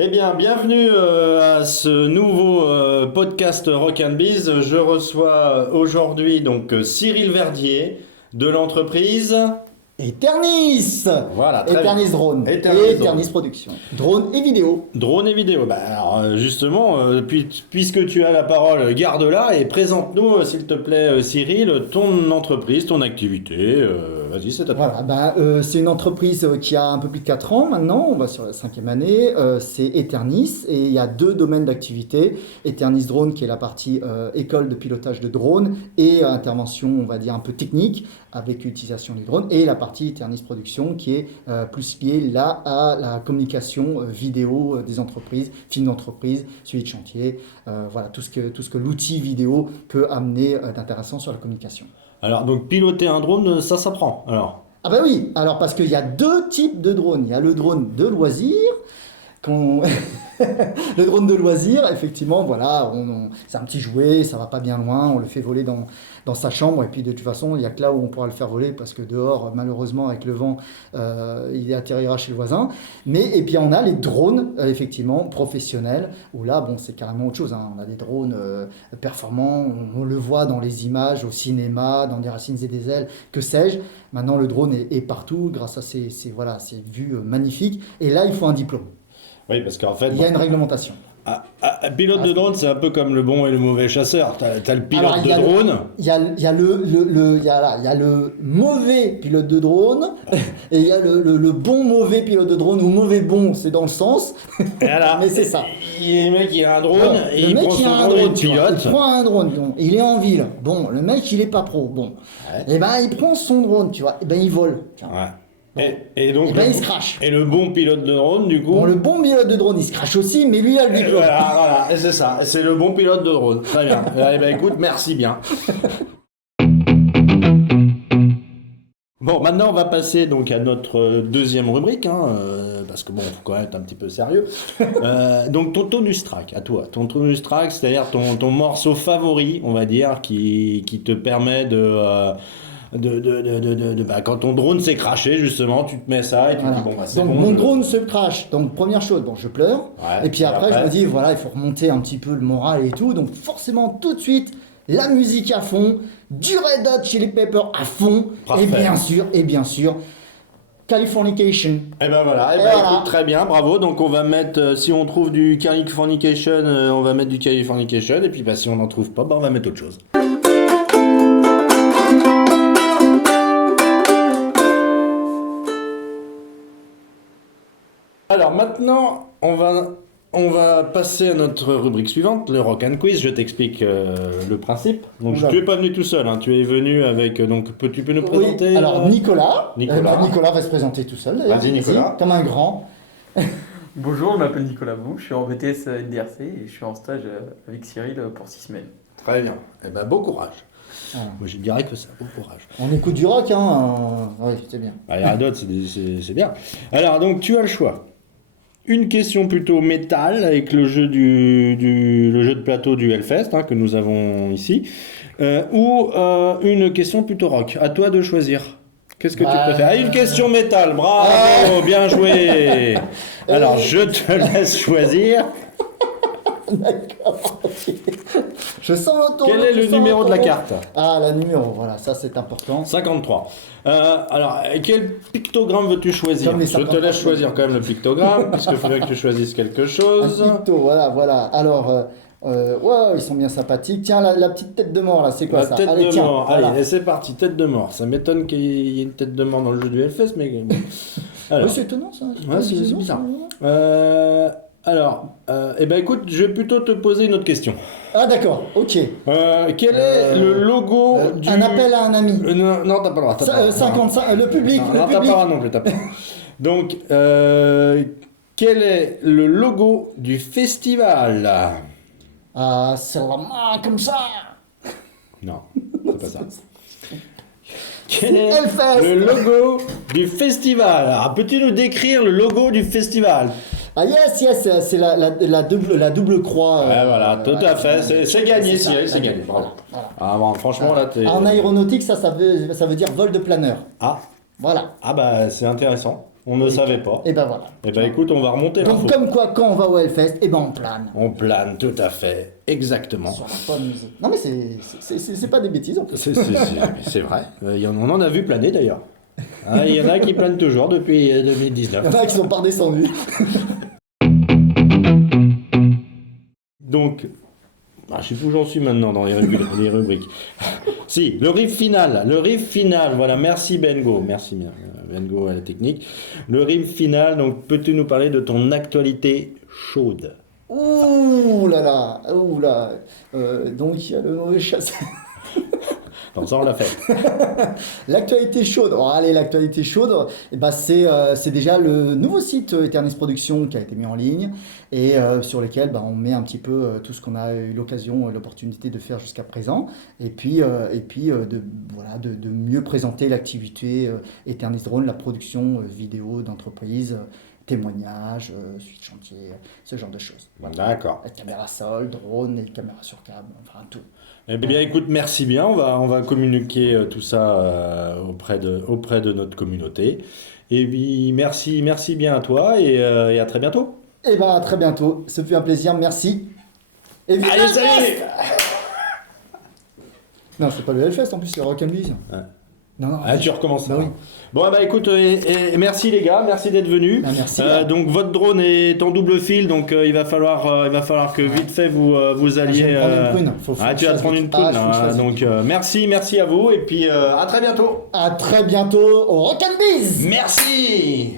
Eh bien, bienvenue à ce nouveau podcast Rock and Biz. Je reçois aujourd'hui donc Cyril Verdier de l'entreprise Eternis. Voilà, très Eternis bien. Drone Eternis et Drone. Eternis Production. Drone et vidéo. Drone et vidéo. Justement, puisque tu as la parole, garde-la et présente-nous, s'il te plaît, Cyril, ton entreprise, ton activité. Vas-y, c'est à toi. Voilà, c'est une entreprise qui a un peu plus de 4 ans maintenant, on va sur la 5e année, c'est Eternis et il y a 2 domaines d'activité. Eternis Drone qui est la partie école de pilotage de drone et intervention on va dire un peu technique avec l'utilisation du drone et la partie Eternis Production qui est plus liée là à la communication vidéo des entreprises, films d'entreprise, suivi de chantier, voilà tout ce que l'outil vidéo peut amener d'intéressant sur la communication. Alors, donc, piloter un drone, ça s'apprend, alors. Ah bah oui, alors parce qu'il y a 2 types de drones. Il y a le drone de loisir, le drone de loisir, effectivement, voilà, c'est un petit jouet, ça va pas bien loin, on le fait voler dans sa chambre, et puis de toute façon, il n'y a que là où on pourra le faire voler, parce que dehors, malheureusement, avec le vent, il atterrira chez le voisin. Et puis on a les drones, effectivement, professionnels, où là, bon, c'est carrément autre chose, hein. On a des drones performants, on le voit dans les images, au cinéma, dans des racines et des ailes, que sais-je. Maintenant, le drone est partout, grâce à ces vues magnifiques, et là, il faut un diplôme. Oui, parce qu'en fait, Il y a une réglementation. pilote de drone, c'est un peu comme le bon et le mauvais chasseur. T'as le pilote Alors, de drone. Il y a le mauvais pilote de drone et il y a le bon mauvais pilote de drone ou mauvais bon, c'est dans le sens. Voilà. Mais c'est ça. Le mec, il a un drone Bon, et le il mec prend il son a un drone et drone, il tu vois, pilote. il prend un drone, bon, il est en ville. Bon, le mec il est pas pro. Bon, Ouais. et ben il prend son drone, tu vois, et ben il vole. Tiens. Ouais. Et donc, Et ben il se crache. et le bon pilote de drone, du coup. Bon, le bon pilote de drone il se crache aussi, mais lui il a le diplôme. Voilà, et c'est ça. C'est le bon pilote de drone. Très bien. Eh ben, écoute, merci bien. Bon, maintenant on va passer donc à notre deuxième rubrique, hein, parce que bon, faut quand même être un petit peu sérieux. Donc ton tonus track, à toi, ton tonus track, c'est-à-dire ton morceau favori, on va dire, qui te permet quand ton drone s'est crashé justement, tu te mets ça et tu Voilà. dis bon bah c'est Donc bon. mon drone se crache. Donc première chose, bon je pleure. Ouais, et puis après je me dis voilà, il faut remonter un petit peu le moral et tout. Donc forcément tout de suite la musique à fond, du Red Hot Chili Peppers à fond. Parfait. Et bien sûr Californication. Et ben voilà, Et voilà. écoute, très bien, bravo. Donc on va mettre, si on trouve du Californication, on va mettre du Californication, et puis si on n'en trouve pas, on va mettre autre chose. Alors maintenant, on va passer à notre rubrique suivante, le Rock and Quiz. Je t'explique le principe. Donc Oula. tu n'es pas venu tout seul, hein. Tu es venu avec. Tu peux nous présenter. Oui, alors Nicolas. Nicolas. Nicolas va se présenter tout seul d'ailleurs. Vas-y, Nicolas. Comme un grand. Bonjour, je m'appelle Nicolas Bou, je suis en BTS NDRC et je suis en stage avec Cyril pour 6 semaines. Très bien. Eh ben bon courage. Ah. Moi je dirais que ça, bon courage. On écoute du rock, hein. Oui, c'est bien. Les Red Hot, c'est bien. Alors, donc, tu as le choix. Une question plutôt métal, avec le jeu le jeu de plateau du Hellfest, hein, que nous avons ici, ou une question plutôt rock. À toi de choisir. Qu'est-ce que tu préfères? Une question métal, bravo, bien joué. Alors, je te laisse choisir. D'accord. Ok. Je sens l'auto. Quel est le numéro de la carte? Ah, la numéro, voilà, ça c'est important. 53. Alors, quel pictogramme veux-tu choisir? Comme les Je te 53. laisse choisir quand même le pictogramme, puisqu'il faudrait que tu choisisses quelque chose. Un picto, voilà. Alors, ouais, ils sont bien sympathiques. Tiens, la petite tête de mort là, c'est quoi La ça? tête Allez, de tiens, mort. voilà. Allez, et c'est parti, tête de mort. Ça m'étonne qu'il y ait une tête de mort dans le jeu du Hellfest, mais bon. Alors, Ouais, c'est étonnant ça. Ouais, c'est bizarre. Eh ben écoute, je vais plutôt te poser une autre question. Ah d'accord, ok. Quel est le logo du... Un appel à un ami. Non, t'as pas le droit. t'as pas le droit. 55, le public, Non, le non, t'as public. pas le droit non plus, t'as pas le droit. Donc, quel est le logo du festival? Ah, c'est la main comme ça. Non, c'est pas ça. Quel est Hellfest. le logo du festival? Alors, peux-tu nous décrire le logo du festival? Ah yes, c'est la double croix. Ouais, voilà, tout à fait. C'est gagné, ça, Cyril, c'est gagné. Bravo. Voilà. Ah, bon, franchement, là, t'es... En aéronautique, ça veut dire vol de planeur. Ah, Voilà. bah, c'est intéressant. On ne savait pas. Et ben voilà. Eh ben écoute, on va remonter l'info. Donc comme quoi, quand on va au Hellfest, et ben on plane. On plane, tout à fait. Exactement. Sur la bonne musique. Non mais c'est pas des bêtises en plus. C'est vrai. On en a vu planer d'ailleurs. Hein, il y en a qui planent toujours depuis 2019. Il y en a qui sont pas redescendus. Donc, je sais plus où j'en suis maintenant dans les rubriques. Si, le riff final, voilà, merci Bengo, merci bien, Bengo à la technique. Le riff final, donc peux-tu nous parler de ton actualité chaude? Ouh là là, ouh là. Donc il y a le mauvais chasseur. Non, ça on l'a fait. L'actualité chaude. Oh, allez, l'actualité chaude, eh ben, c'est déjà le nouveau site Eternis Productions qui a été mis en ligne et sur lequel on met un petit peu tout ce qu'on a eu l'occasion, l'opportunité de faire jusqu'à présent. Et puis, de mieux présenter l'activité Eternis Drone, la production vidéo d'entreprise. Témoignages, suite chantier, ce genre de choses. D'accord. La caméra sol, drone et caméra sur câble, enfin tout. Eh bien, écoute, merci bien. On va communiquer tout ça auprès de notre communauté. Et puis, merci bien à toi et à très bientôt. Et ben à très bientôt. Ce fut un plaisir. Merci. Et vive Allez, le salut! Hellfest. Non, c'est pas le Hellfest en plus, c'est Rock and Bees. Ouais. Non. Ah, tu recommences. Bah oui. Bon, écoute, et merci les gars, merci d'être venus. Bah, merci. Donc votre drone est en double fil, donc il va falloir que vite fait vous alliez. Je vais me prendre une prune. Faut tu vas te prendre une prune. Donc merci à vous et puis à très bientôt. À très bientôt au Rock and Bees. Merci.